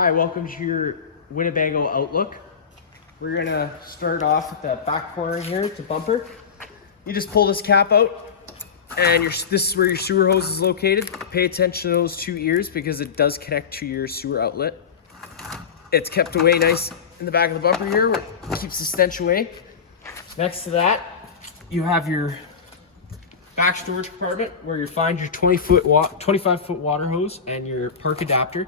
Hi, welcome to your Winnebago Outlook. We're gonna start off at the back corner here. It's a bumper. You just pull this cap out, and this is where your sewer hose is located. Pay attention to those two ears because it does connect to your sewer outlet. It's kept away nice in the back of the bumper here, where it keeps the stench away. Next to that, you have your back storage compartment where you find your 25-foot water hose and your park adapter.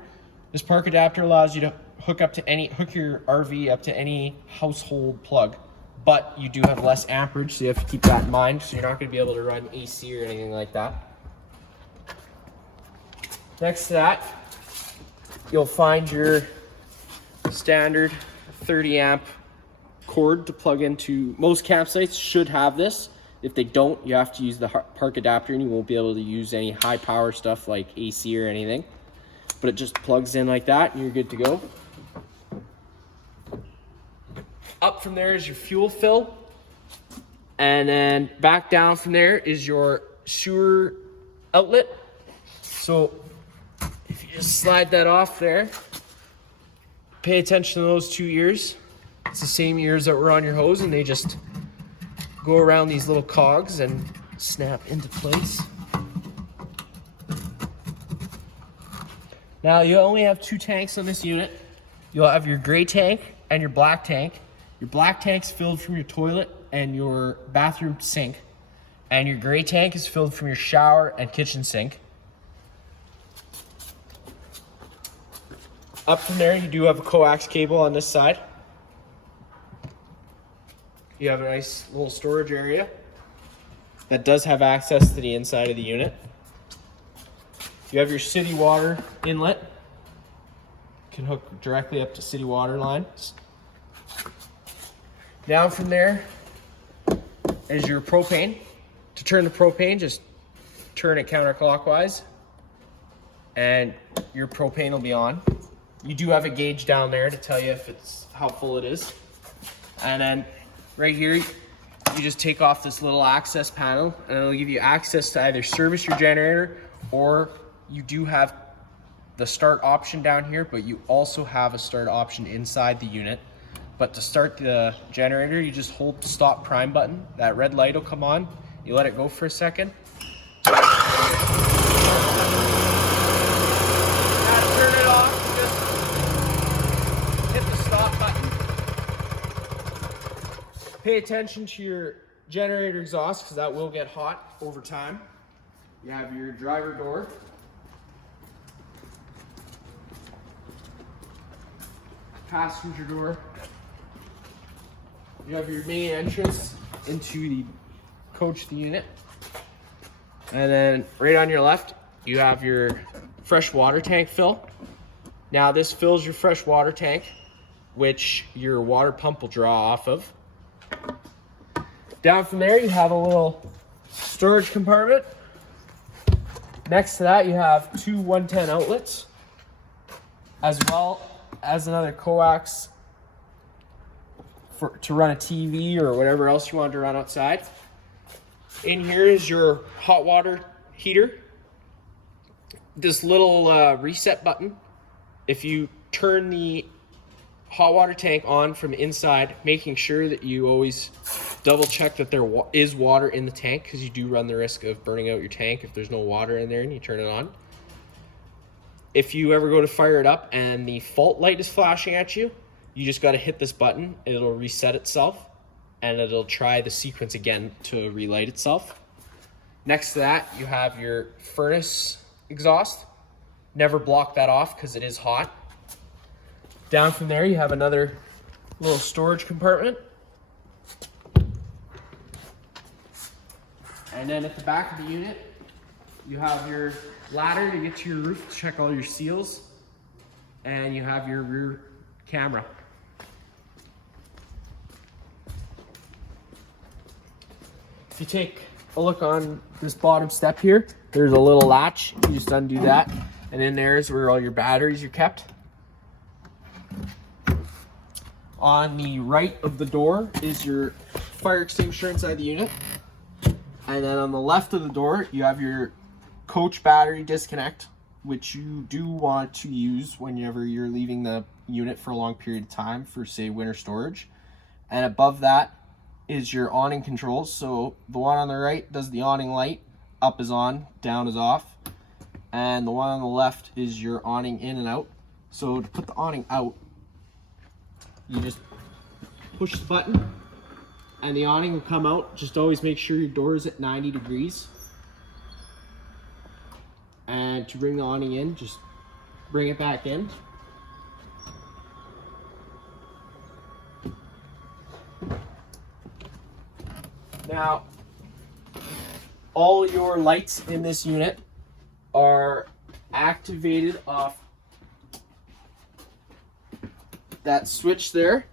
This park adapter allows you to hook your RV up to any household plug, but you do have less amperage, so you have to keep that in mind. So you're not going to be able to run AC or anything like that. Next to that, you'll find your standard 30 amp cord to plug into. Most campsites should have this. If they don't, you have to use the park adapter, and you won't be able to use any high power stuff like AC or anything. But it just plugs in like that and you're good to go. Up from there is your fuel fill. And then back down from there is your sewer outlet. So if you just slide that off there, pay attention to those two ears. It's the same ears that were on your hose, and they just go around these little cogs and snap into place. Now you only have two tanks on this unit. You'll have your gray tank and your black tank. Your black tank's filled from your toilet and your bathroom sink. And your gray tank is filled from your shower and kitchen sink. Up from there, you do have a coax cable on this side. You have a nice little storage area that does have access to the inside of the unit. You have your city water inlet. You can hook directly up to city water lines. Down from there is your propane. To turn the propane, just turn it counterclockwise and your propane will be on. You do have a gauge down there to tell you how full it is. And then right here, you just take off this little access panel, and it'll give you access to either service your generator, or you do have the start option down here, but you also have a start option inside the unit. But to start the generator, you just hold the stop prime button. That red light will come on. You let it go for a second. Now to turn it off, just hit the stop button. Pay attention to your generator exhaust, because that will get hot over time. You have your driver door. Passenger door. You have your main entrance into the coach, the unit. And then right on your left, you have your fresh water tank fill. Now this fills your fresh water tank, which your water pump will draw off of. Down from there, you have a little storage compartment. Next to that, you have two 110 outlets, as well as another coax to run a TV or whatever else you want to run outside. In here is your hot water heater. This little reset button, if you turn the hot water tank on from inside, making sure that you always double check that there is water in the tank, because you do run the risk of burning out your tank if there's no water in there and you turn it on. If you ever go to fire it up and the fault light is flashing at you, you just got to hit this button. It'll reset itself and it'll try the sequence again to relight itself. Next to that, you have your furnace exhaust. Never block that off because it is hot. Down from there, you have another little storage compartment. And then at the back of the unit, you have your ladder to get to your roof to check all your seals, and you have your rear camera. If you take a look on this bottom step here, there's a little latch. You just undo that, and in there is where all your batteries are kept. On the right of the door is your fire extinguisher inside the unit. And then on the left of the door, you have your coach battery disconnect. which you do want to use whenever you're leaving the unit for a long period of time for, say, winter storage. And above that is your awning controls. So the one on the right does the awning light, up is on, down is off. And the one on the left is your awning in and out. So to put the awning out, you just push the button and the awning will come out. Just always make sure your door is at 90 degrees. And to bring the awning in, just bring it back in. Now, all your lights in this unit are activated off that switch there.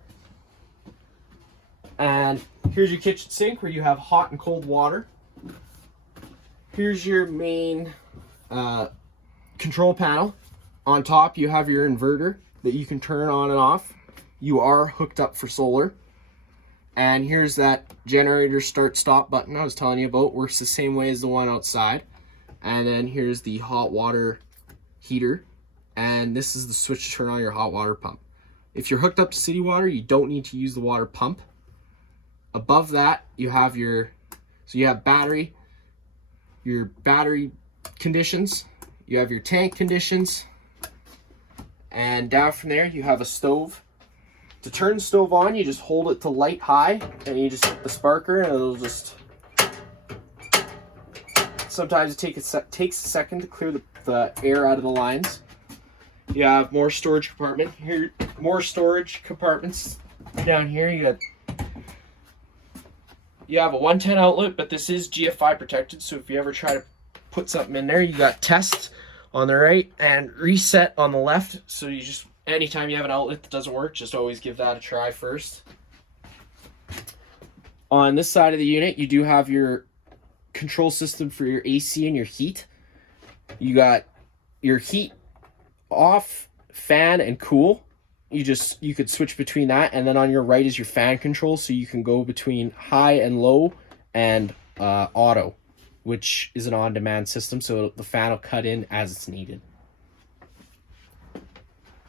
And here's your kitchen sink where you have hot and cold water. Here's your main control panel. On top you have your inverter that you can turn on and off. You are hooked up for solar. And here's that generator start stop button I was telling you about. Works the same way as the one outside. And then here's the hot water heater. And this is the switch to turn on your hot water pump. If you're hooked up to city water, you don't need to use the water pump. Above that, you have your battery conditions. You have your tank conditions. And down from there, you have a stove. To turn the stove on, you just hold it to light high, and you just hit the sparker, and it'll just... Sometimes it takes a second to clear the air out of the lines. You have more storage compartment here, more storage compartments down here. You have a 110 outlet, but this is GFI protected, so if you ever try to put something in there, you got test on the right and reset on the left. So you just, anytime you have an outlet that doesn't work, just always give that a try first. On this side of the unit, you do have your control system for your AC and your heat. You got your heat off, fan, and cool. You could switch between that, and then on your right is your fan control, so you can go between high and low and auto, which is an on-demand system, so the fan will cut in as it's needed.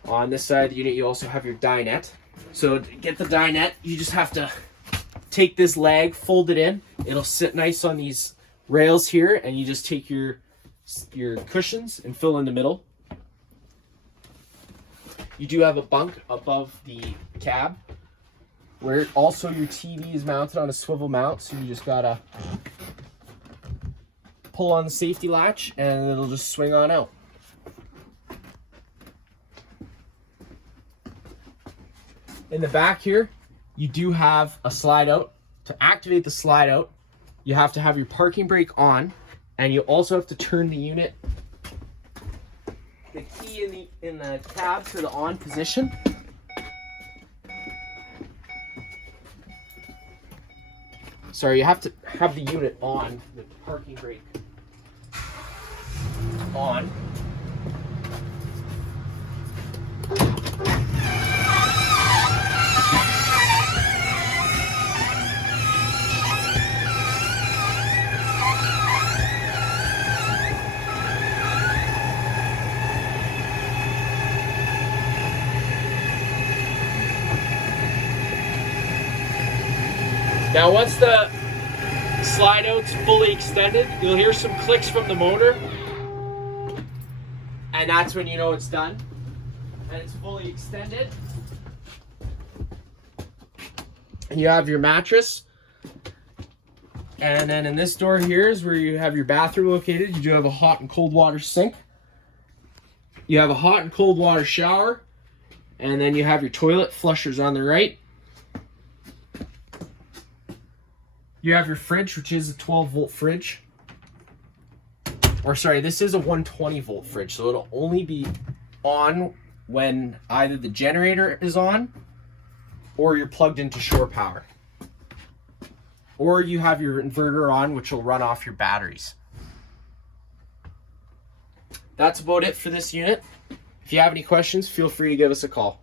On this side of the unit, you also have your dinette. So to get the dinette, you just have to take this leg, fold it in. It'll sit nice on these rails here, and you just take your cushions and fill in the middle. You do have a bunk above the cab where also your TV is mounted on a swivel mount, so you just gotta pull on the safety latch and it'll just swing on out. In the back here, you do have a slide out. To activate the slide out, you have to have your parking brake on, and you also have to turn the unit, the key in the cab to the on position. Sorry, you have to have the unit on, the parking brake on. Now once the slide out's fully extended, you'll hear some clicks from the motor, and that's when you know it's done and it's fully extended. And you have your mattress, and then in this door here is where you have your bathroom located. You do have a hot and cold water sink. You have a hot and cold water shower, and then you have your toilet flushers on the right. You have your fridge, which is a 12-volt fridge. Or sorry, this is a 120-volt fridge, so it'll only be on when either the generator is on or you're plugged into shore power. Or you have your inverter on, which will run off your batteries. That's about it for this unit. If you have any questions, feel free to give us a call.